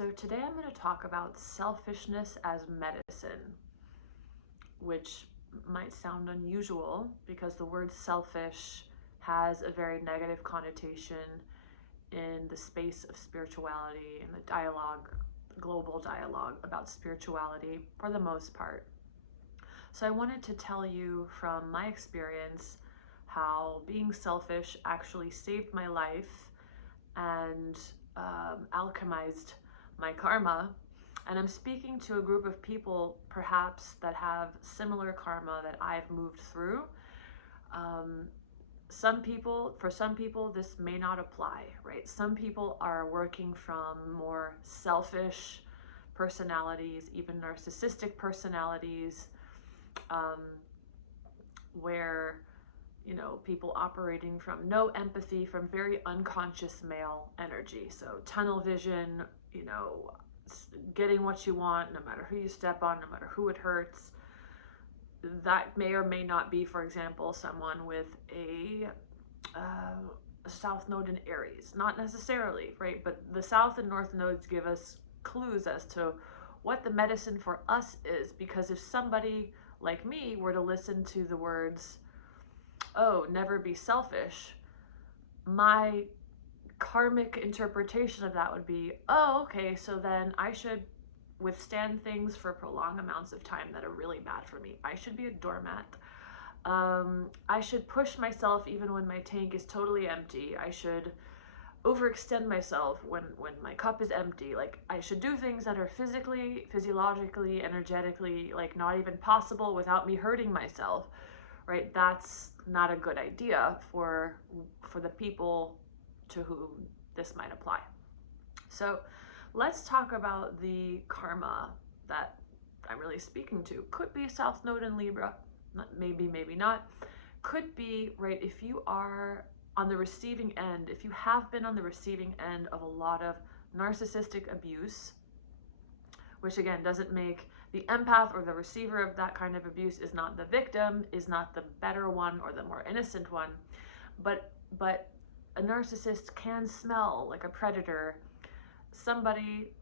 So today I'm going to talk about selfishness as medicine, which might sound unusual because the word selfish has a very negative connotation in the space of spirituality and the dialogue, global dialogue about spirituality for the most part. So I wanted to tell you from my experience how being selfish actually saved my life and alchemized my karma. And I'm speaking to a group of people perhaps that have similar karma that I've moved through. For some people, this may not apply, right? Some people are working from more selfish personalities, even narcissistic personalities, where people operating from no empathy, from very unconscious male energy. So tunnel vision, getting what you want, no matter who you step on, no matter who it hurts. That may or may not be, for example, someone with a South Node in Aries. Not necessarily, right? But the South and North nodes give us clues as to what the medicine for us is. Because if somebody like me were to listen to the words, "Oh, never be selfish," my karmic interpretation of that would be, oh, okay, so then I should withstand things for prolonged amounts of time that are really bad for me. I should be a doormat. I should push myself even when my tank is totally empty. I should overextend myself when my cup is empty. Like, I should do things that are physically, physiologically, energetically, like, not even possible without me hurting myself, right? That's not a good idea for the people to whom this might apply. So let's talk about the karma that I'm really speaking to. Could be South Node in Libra, maybe not. Could be, right, if you are on the receiving end, if you have been on the receiving end of a lot of narcissistic abuse, which again doesn't make the empath or the receiver of that kind of abuse is not the victim, is not the better one or the more innocent one, but a narcissist can smell like a predator, somebody,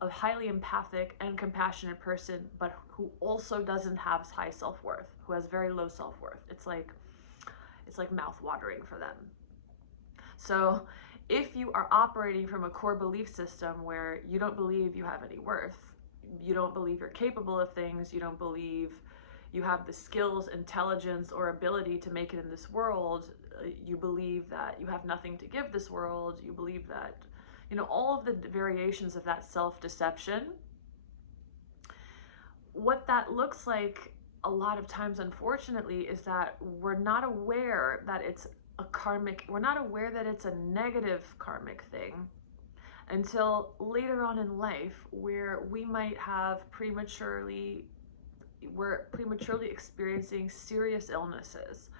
a highly empathic and compassionate person, but who also doesn't have high self-worth, who has very low self-worth. It's like mouth-watering for them. So if you are operating from a core belief system where you don't believe you have any worth, you don't believe you're capable of things, you don't believe you have the skills, intelligence, or ability to make it in this world, you believe that you have nothing to give this world, you believe that, all of the variations of that self-deception, what that looks like a lot of times, unfortunately, is that we're not aware that it's a karmic, we're not aware that it's a negative karmic thing until later on in life, where we might have prematurely experiencing serious illnesses.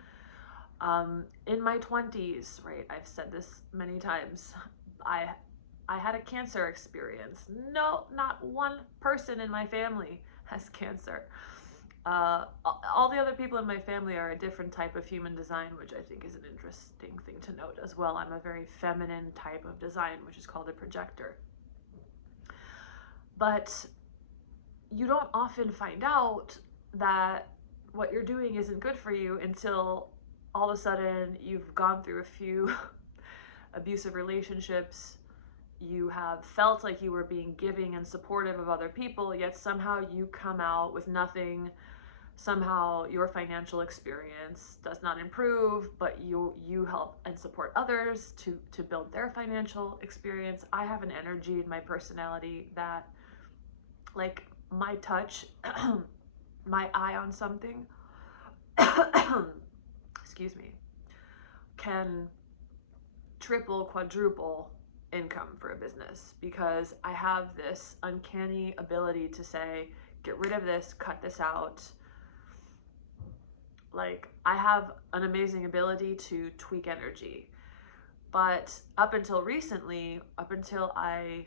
In my 20s, right, I've said this many times, I had a cancer experience. No, not one person in my family has cancer. All the other people in my family are a different type of human design, which I think is an interesting thing to note as well. I'm a very feminine type of design, which is called a projector. But you don't often find out that what you're doing isn't good for you until all of a sudden you've gone through a few abusive relationships, you have felt like you were being giving and supportive of other people, yet somehow you come out with nothing. Somehow your financial experience does not improve, but you help and support others to build their financial experience. I have an energy in my personality that, like, my touch, my eye on something, excuse me, can triple, quadruple income for a business, because I have this uncanny ability to say, get rid of this, cut this out. Like, I have an amazing ability to tweak energy. But up until recently, up until I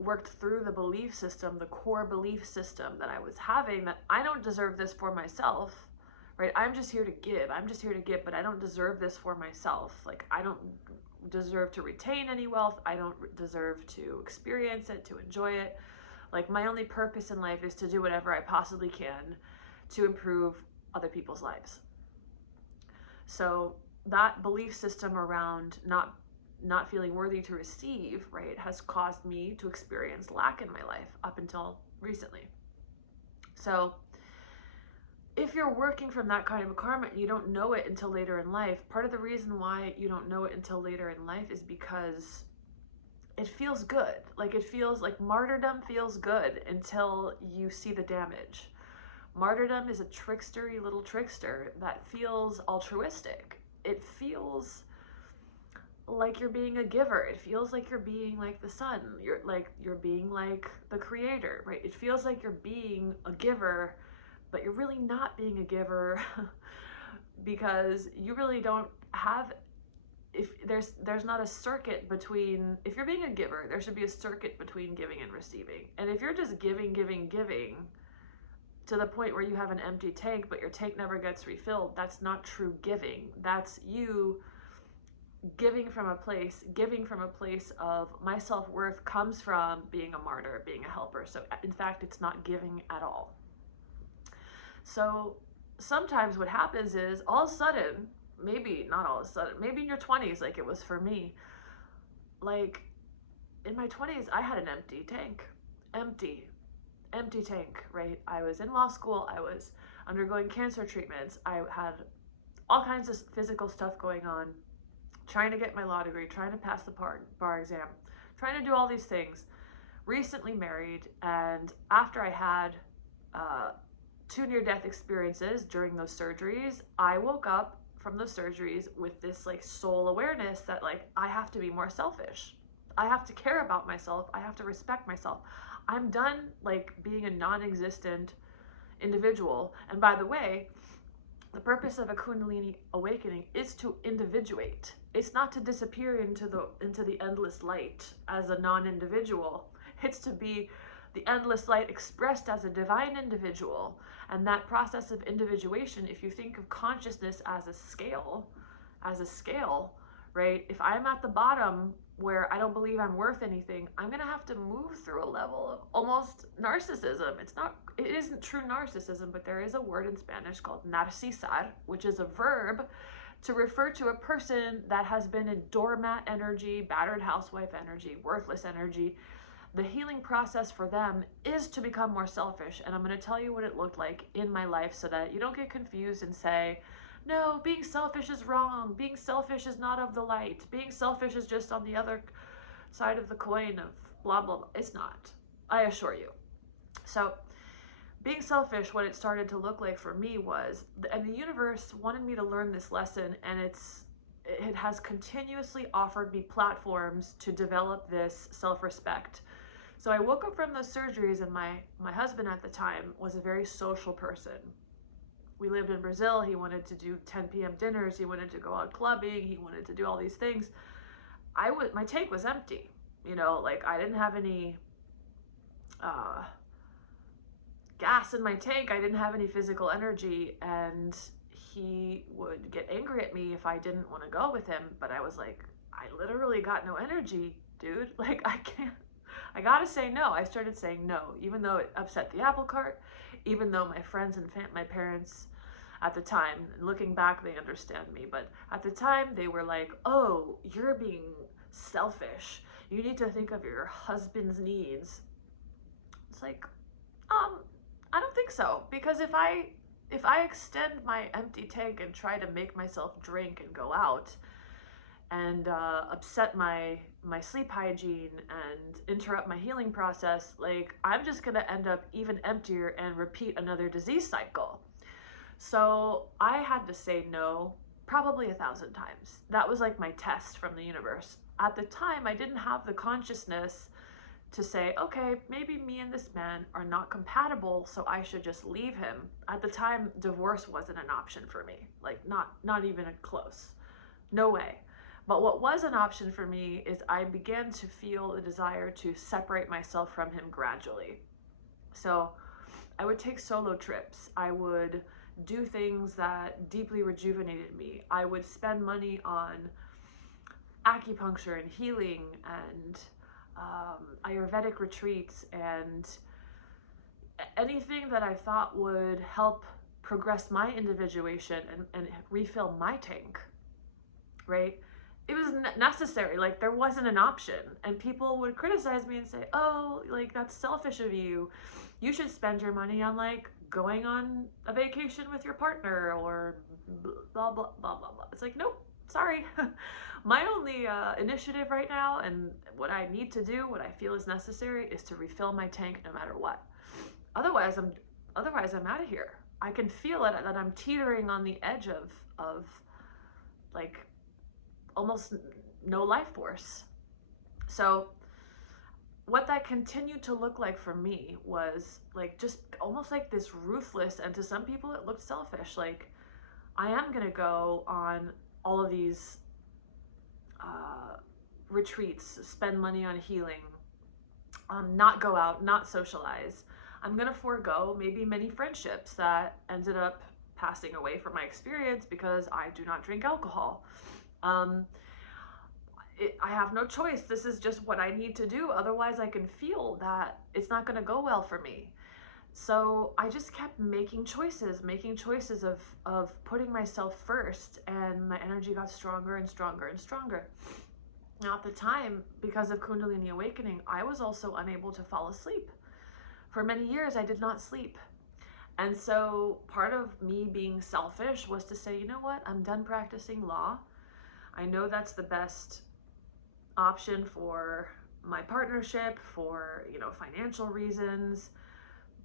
worked through the belief system, the core belief system that I was having, that I don't deserve this for myself, right? I'm just here to give, but I don't deserve this for myself. Like, deserve to retain any wealth. I don't deserve to experience it, to enjoy it. Like, my only purpose in life is to do whatever I possibly can to improve other people's lives. So that belief system around not feeling worthy to receive, right, has caused me to experience lack in my life up until recently. So if you're working from that kind of a karma and you don't know it until later in life, part of the reason why you don't know it until later in life is because it feels good. Like, it feels like martyrdom feels good until you see the damage. Martyrdom is a trickstery little trickster that feels altruistic. It feels like you're being a giver. It feels like you're being like the sun. You're being like the creator, right? It feels like you're being a giver, but you're really not being a giver because you really don't have, if there's not a circuit between, if you're being a giver, there should be a circuit between giving and receiving. And if you're just giving to the point where you have an empty tank, but your tank never gets refilled, that's not true giving. That's you giving from a place of my self-worth comes from being a martyr, being a helper. So in fact, it's not giving at all. So sometimes what happens is, all of a sudden, maybe not all of a sudden, maybe in your 20s, like it was for me, like in my 20s, I had an empty tank, empty tank, right? I was in law school. I was undergoing cancer treatments. I had all kinds of physical stuff going on, trying to get my law degree, trying to pass the bar exam, trying to do all these things. Recently married, and after I had 2 near-death experiences during those surgeries, I woke up from those surgeries with this like soul awareness that like I have to be more selfish. I have to care about myself. I have to respect myself. I'm done like being a non-existent individual. And by the way, the purpose of a Kundalini awakening is to individuate. It's not to disappear into the endless light as a non-individual. It's to be the endless light expressed as a divine individual. And that process of individuation, if you think of consciousness as a scale, right? If I'm at the bottom where I don't believe I'm worth anything, I'm gonna have to move through a level of almost narcissism. It isn't true narcissism, but there is a word in Spanish called narcisar, which is a verb to refer to a person that has been in doormat energy, battered housewife energy, worthless energy. The healing process for them is to become more selfish. And I'm gonna tell you what it looked like in my life so that you don't get confused and say, no, being selfish is wrong. Being selfish is not of the light. Being selfish is just on the other side of the coin of blah, blah, blah. It's not, I assure you. So being selfish, what it started to look like for me was, and the universe wanted me to learn this lesson, and it has continuously offered me platforms to develop this self-respect. So I woke up from those surgeries, and my husband at the time was a very social person. We lived in Brazil. He wanted to do 10 p.m. dinners. He wanted to go out clubbing. He wanted to do all these things. My tank was empty. You know, like I didn't have any gas in my tank. I didn't have any physical energy. And he would get angry at me if I didn't want to go with him. But I was like, I literally got no energy, dude. Like I gotta say no. I started saying no, even though it upset the apple cart, even though my friends and my parents at the time, looking back, they understand me, but at the time they were like, oh, you're being selfish. You need to think of your husband's needs. It's like, I don't think so, because if I extend my empty tank and try to make myself drink and go out and upset my sleep hygiene and interrupt my healing process, like I'm just gonna end up even emptier and repeat another disease cycle. So I had to say no probably 1,000 times. That was like my test from the universe. At the time, I didn't have the consciousness to say, okay, maybe me and this man are not compatible, so I should just leave him. At the time, divorce wasn't an option for me, like not even close, no way. But what was an option for me is I began to feel the desire to separate myself from him gradually. So I would take solo trips. I would do things that deeply rejuvenated me. I would spend money on acupuncture and healing and Ayurvedic retreats and anything that I thought would help progress my individuation and refill my tank, right? It was necessary. Like, there wasn't an option. And people would criticize me and say, oh, like, that's selfish of you. You should spend your money on, like, going on a vacation with your partner or blah, blah, blah, blah, blah. It's like, nope, sorry. My only initiative right now and what I need to do, what I feel is necessary, is to refill my tank no matter what. Otherwise, I'm out of here. I can feel it, that I'm teetering on the edge of like almost no life force. So what that continued to look like for me was like just almost like this ruthless, and to some people it looked selfish, like I am gonna go on all of these retreats, spend money on healing, not go out, not socialize. I'm gonna forego maybe many friendships that ended up passing away from my experience because I do not drink alcohol. I have no choice. This is just what I need to do. Otherwise, I can feel that it's not going to go well for me. So I just kept making choices of putting myself first, and my energy got stronger and stronger and stronger. Now, at the time, because of Kundalini awakening, I was also unable to fall asleep. For many years, I did not sleep. And so part of me being selfish was to say, you know what? I'm done practicing law. I know that's the best option for my partnership, for, you know, financial reasons.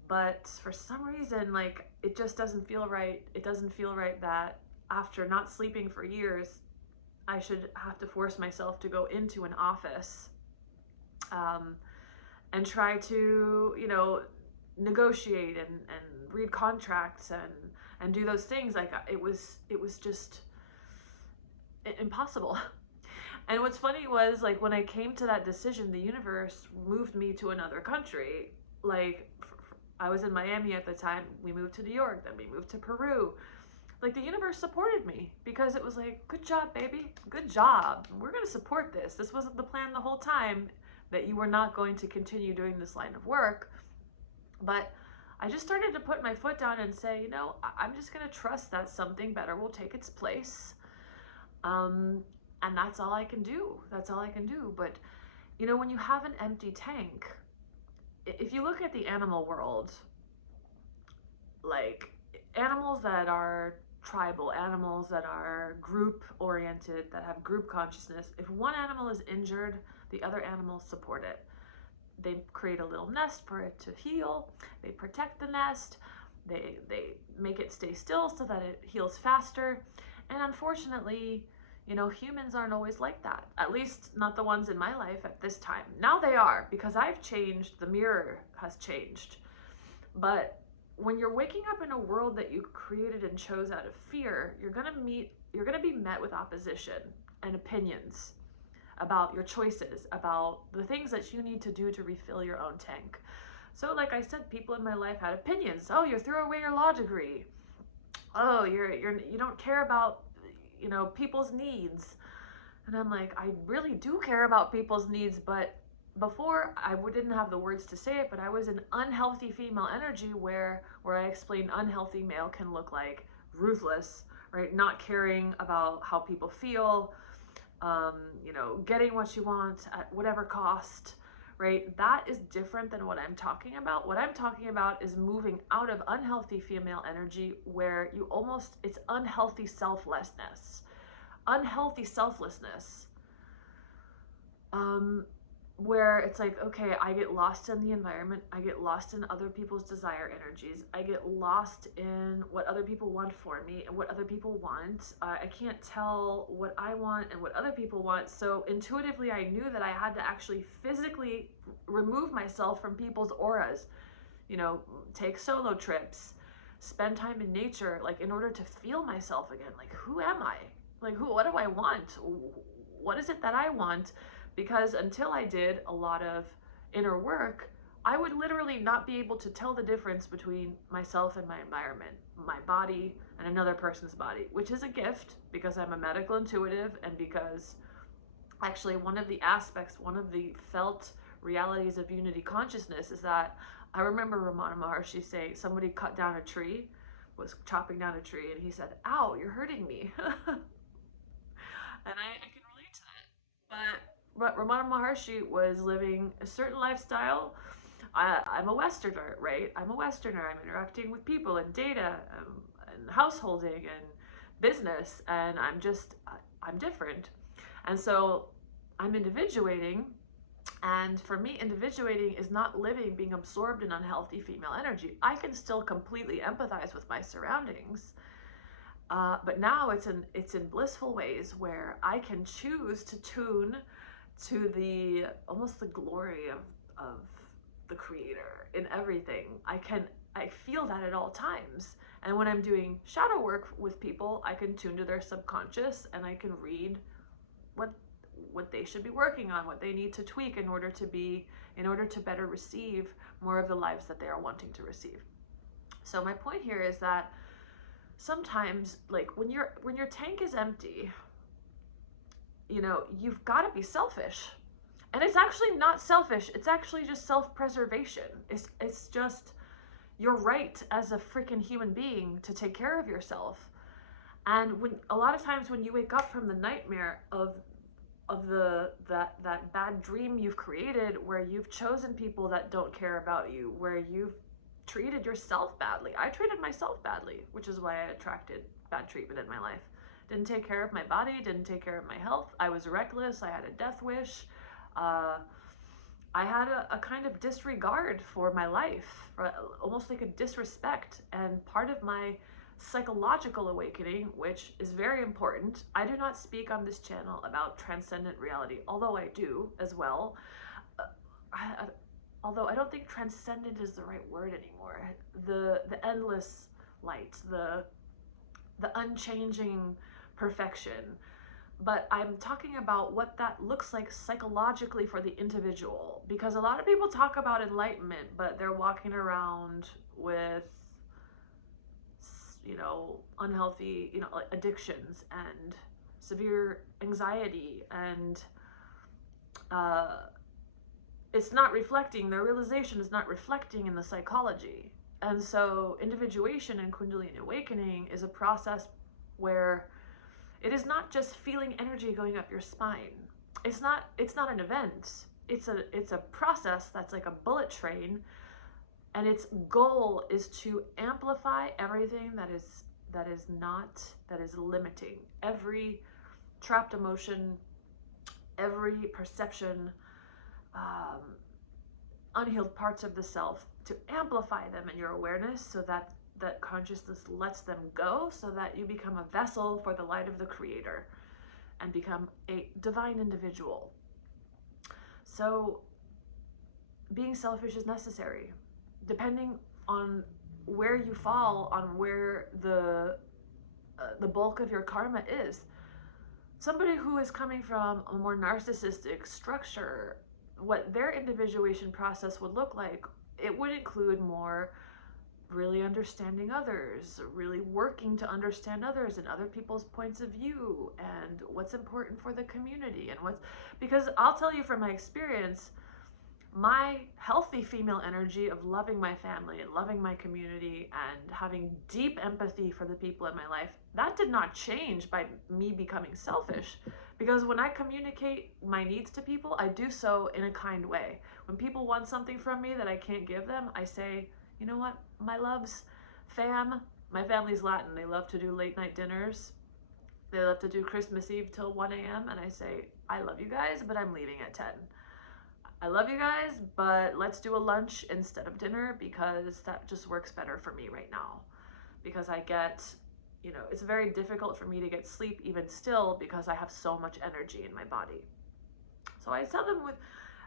But for some reason, like, it just doesn't feel right. It doesn't feel right that after not sleeping for years, I should have to force myself to go into an office and try to, you know, negotiate and read contracts and do those things. Like, it was just impossible. And what's funny was, like, when I came to that decision, the universe moved me to another country. Like, I was in Miami at the time. We moved to New York, then we moved to Peru. Like, the universe supported me because it was like, good job, baby. Good job. We're going to support this. This wasn't the plan the whole time, that you were not going to continue doing this line of work. But I just started to put my foot down and say, you know, I'm just going to trust that something better will take its place. And that's all I can do. That's all I can do. But, you know, when you have an empty tank, if you look at the animal world, like animals that are tribal, animals that are group oriented, that have group consciousness, if one animal is injured, the other animals support it. They create a little nest for it to heal. They protect the nest. They make it stay still so that it heals faster. And unfortunately, you know, humans aren't always like that. At least not the ones in my life at this time. Now they are, because I've changed. The mirror has changed. But when you're waking up in a world that you created and chose out of fear, you're gonna be met with opposition and opinions about your choices, about the things that you need to do to refill your own tank. So like I said, people in my life had opinions. Oh, you threw away your law degree. Oh, you don't care about, you know, people's needs. And I'm like, I really do care about people's needs, but before I didn't have the words to say it, but I was an unhealthy female energy where I explained unhealthy male can look like ruthless, right? Not caring about how people feel, you know, getting what you want at whatever cost, right? That is different than what I'm talking about. What I'm talking about is moving out of unhealthy female energy where it's unhealthy selflessness. Unhealthy selflessness. Where it's like, okay, I get lost in the environment. I get lost in other people's desire energies. I get lost in what other people want for me and what other people want. I can't tell what I want and what other people want. So intuitively, I knew that I had to actually physically remove myself from people's auras, you know, take solo trips, spend time in nature, like in order to feel myself again. Like, who am I? Like, what do I want? What is it that I want? Because until I did a lot of inner work, I would literally not be able to tell the difference between myself and my environment, my body and another person's body, which is a gift because I'm a medical intuitive and because Actually, one of the aspects, one of the felt realities of unity consciousness is that I remember Ramana Maharshi saying somebody cut down a tree, was chopping down a tree, and he said, "Ow, you're hurting me." And I can relate to that. But Ramana Maharshi was living a certain lifestyle. I'm a Westerner, right? I'm a Westerner. I'm interacting with people and data and householding and business, and I'm different. And so I'm individuating. And for me, individuating is not living, being absorbed in unhealthy female energy. I can still completely empathize with my surroundings. But now it's in blissful ways where I can choose to tune to the almost the glory of the creator in everything. I feel that at all times. And when I'm doing shadow work with people, I can tune to their subconscious and I can read what they should be working on, what they need to tweak in order to better receive more of the lives that they are wanting to receive. So my point here is that sometimes, like when your tank is empty, you've got to be selfish. And it's actually not selfish. It's actually just self-preservation. It's just your right as a freaking human being to take care of yourself. And a lot of times when you wake up from the nightmare of that bad dream you've created, where you've chosen people that don't care about you, where you've treated yourself badly. I treated myself badly, which is why I attracted bad treatment in my life. Didn't take care of my body, didn't take care of my health. I was reckless. I had a death wish. I had a kind of disregard for my life, almost like a disrespect. And part of my psychological awakening, which is very important. I do not speak on this channel about transcendent reality, although I do as well. Although I don't think transcendent is the right word anymore. The endless light, the unchanging perfection. But I'm talking about what that looks like psychologically for the individual, because a lot of people talk about enlightenment, but they're walking around with unhealthy, addictions and severe anxiety, and it's not reflecting, their realization is not reflecting in the psychology. And so individuation and Kundalini awakening is a process where it is not just feeling energy going up your spine. It's not an event. It's a process that's like a bullet train. And its goal is to amplify everything that is limiting. Every trapped emotion, every perception, unhealed parts of the self, to amplify them in your awareness so that consciousness lets them go, so that you become a vessel for the light of the creator and become a divine individual. So being selfish is necessary. Depending on where you fall, on where the bulk of your karma is. Somebody who is coming from a more narcissistic structure, what their individuation process would look like, it would include more really understanding others, really working to understand others and other people's points of view and what's important for the community, and because I'll tell you from my experience, my healthy female energy of loving my family and loving my community and having deep empathy for the people in my life, that did not change by me becoming selfish. Because when I communicate my needs to people, I do so in a kind way. When people want something from me that I can't give them, I say, you know what, my loves, my family's Latin. They love to do late night dinners. They love to do Christmas Eve till 1 a.m. And I say, I love you guys, but I'm leaving at 10. I love you guys, but let's do a lunch instead of dinner, because that just works better for me right now. Because I get, it's very difficult for me to get sleep even still, because I have so much energy in my body. So I tell them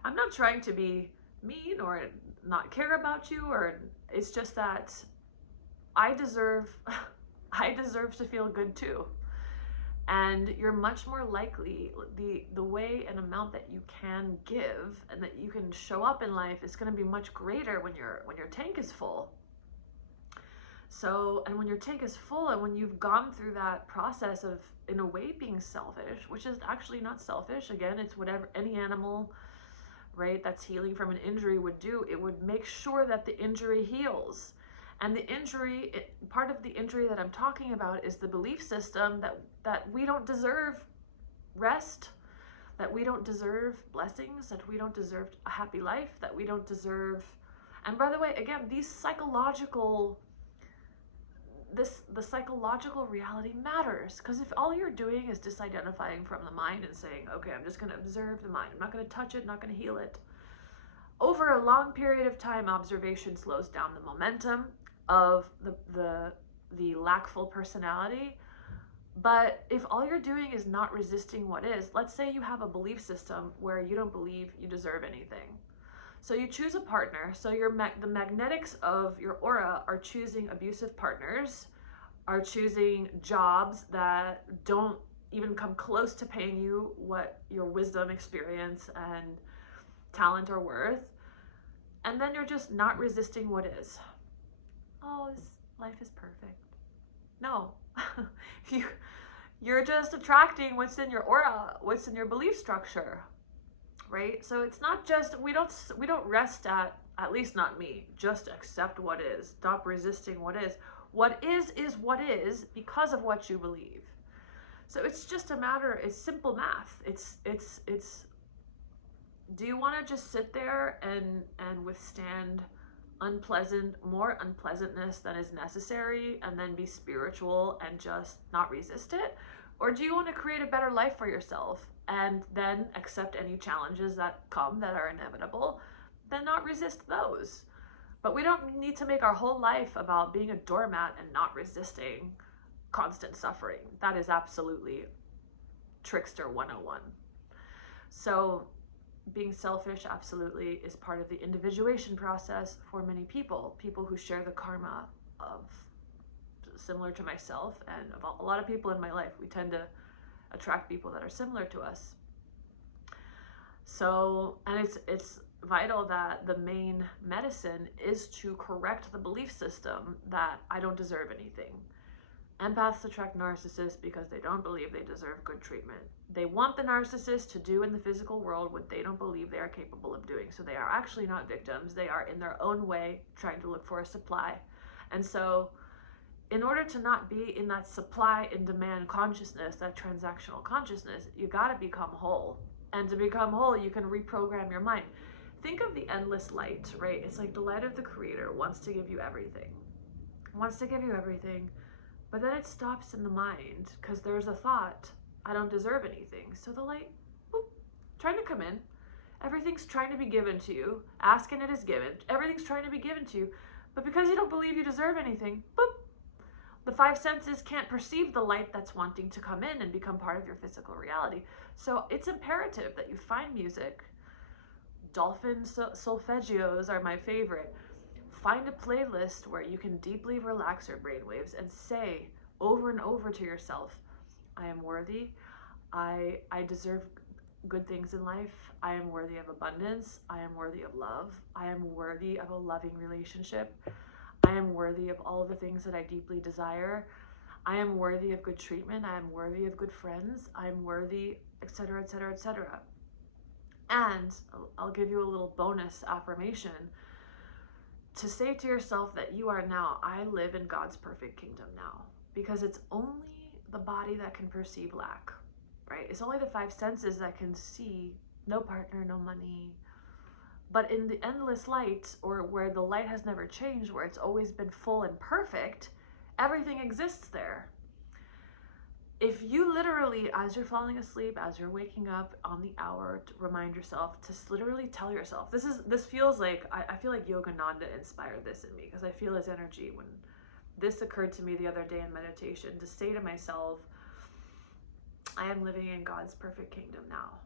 I'm not trying to be mean or not care about you, or it's just that I deserve to feel good too. And you're much more likely, the way and amount that you can give and that you can show up in life is going to be much greater when your tank is full. So, and when your tank is full, and when you've gone through that process of, in a way, being selfish, which is actually not selfish, again, it's whatever any animal, right, that's healing from an injury would do. It would make sure that the injury heals. And the injury, part of the injury that I'm talking about is the belief system that we don't deserve rest, that we don't deserve blessings, that we don't deserve a happy life, that we don't deserve. And by the way, again, these psychological, the psychological reality matters, because if all you're doing is disidentifying from the mind and saying, okay, I'm just going to observe the mind, I'm not going to touch it, not going to heal it, over a long period of time, observation slows down the momentum of the lackful personality. But if all you're doing is not resisting what is, let's say you have a belief system where you don't believe you deserve anything. So you choose a partner. So the magnetics of your aura are choosing abusive partners, are choosing jobs that don't even come close to paying you what your wisdom, experience, and talent are worth. And then you're just not resisting what is. Oh, this life is perfect. No. You're just attracting what's in your aura, what's in your belief structure, right? So it's not just, we don't rest at least not me, just accept what is, stop resisting what is. What is what is because of what you believe. So it's just a matter, it's simple math. It's do you want to just sit there and withstand more unpleasantness than is necessary, and then be spiritual and just not resist it? Or do you want to create a better life for yourself and then accept any challenges that come that are inevitable, then not resist those? But we don't need to make our whole life about being a doormat and not resisting constant suffering. That is absolutely trickster 101. So being selfish absolutely is part of the individuation process for many people who share the karma of, similar to myself and of a lot of people in my life. We tend to attract people that are similar to us. So, and it's vital that the main medicine is to correct the belief system that I don't deserve anything. Empaths attract narcissists because they don't believe they deserve good treatment. They want the narcissist to do in the physical world what they don't believe they are capable of doing. So they are actually not victims. They are in their own way trying to look for a supply. And so in order to not be in that supply and demand consciousness, that transactional consciousness, you got to become whole. And to become whole, you can reprogram your mind. Think of the endless light, right? It's like the light of the Creator wants to give you everything. Wants to give you everything. But then it stops in the mind because there's a thought, I don't deserve anything. So the light, boop, trying to come in. Everything's trying to be given to you. Ask and it is given. Everything's trying to be given to you. But because you don't believe you deserve anything, boop, the five senses can't perceive the light that's wanting to come in and become part of your physical reality. So it's imperative that you find music. Dolphin solfeggios are my favorite. Find a playlist where you can deeply relax your brainwaves and say over and over to yourself, I am worthy. I deserve good things in life. I am worthy of abundance. I am worthy of love. I am worthy of a loving relationship. I am worthy of all the things that I deeply desire. I am worthy of good treatment. I am worthy of good friends. I am worthy, etc., etc., etc. And I'll give you a little bonus affirmation to say to yourself that you are now, I live in God's perfect kingdom now, because it's only the body that can perceive lack, right? It's only the five senses that can see no partner, no money. But in the endless light, or where the light has never changed, where it's always been full and perfect, everything exists there. If you literally, as you're falling asleep, as you're waking up on the hour, to remind yourself to literally tell yourself, this feels like, I feel like Yogananda inspired this in me, because I feel his energy when this occurred to me the other day in meditation, to say to myself, I am living in God's perfect kingdom now.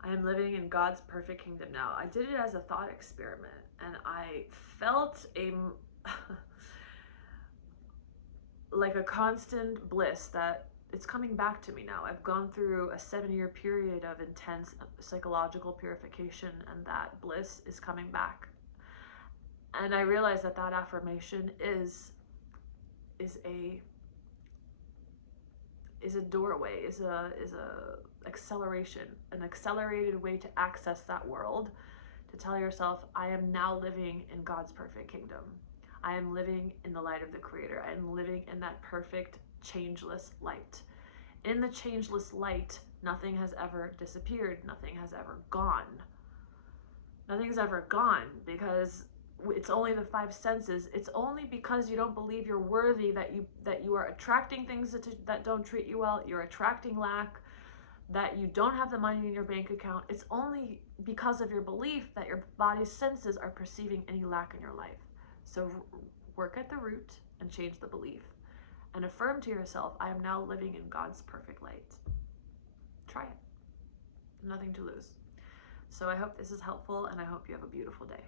I am living in God's perfect kingdom now. I did it as a thought experiment, and I felt like a constant bliss that it's coming back to me now. I've gone through a 7-year period of intense psychological purification, and that bliss is coming back. And I realized that that affirmation is a doorway, is a acceleration, an accelerated way to access that world, to tell yourself, I am now living in God's perfect kingdom. I am living in the light of the Creator. I am living in that perfect, changeless light. In the changeless light, nothing has ever disappeared. Nothing has ever gone. Nothing's ever gone, because it's only the five senses. It's only because you don't believe you're worthy that you are attracting things that don't treat you well. You're attracting lack, that you don't have the money in your bank account. It's only because of your belief that your body's senses are perceiving any lack in your life. So work at the root and change the belief, and affirm to yourself, I am now living in God's perfect light. Try it. Nothing to lose. So I hope this is helpful, and I hope you have a beautiful day.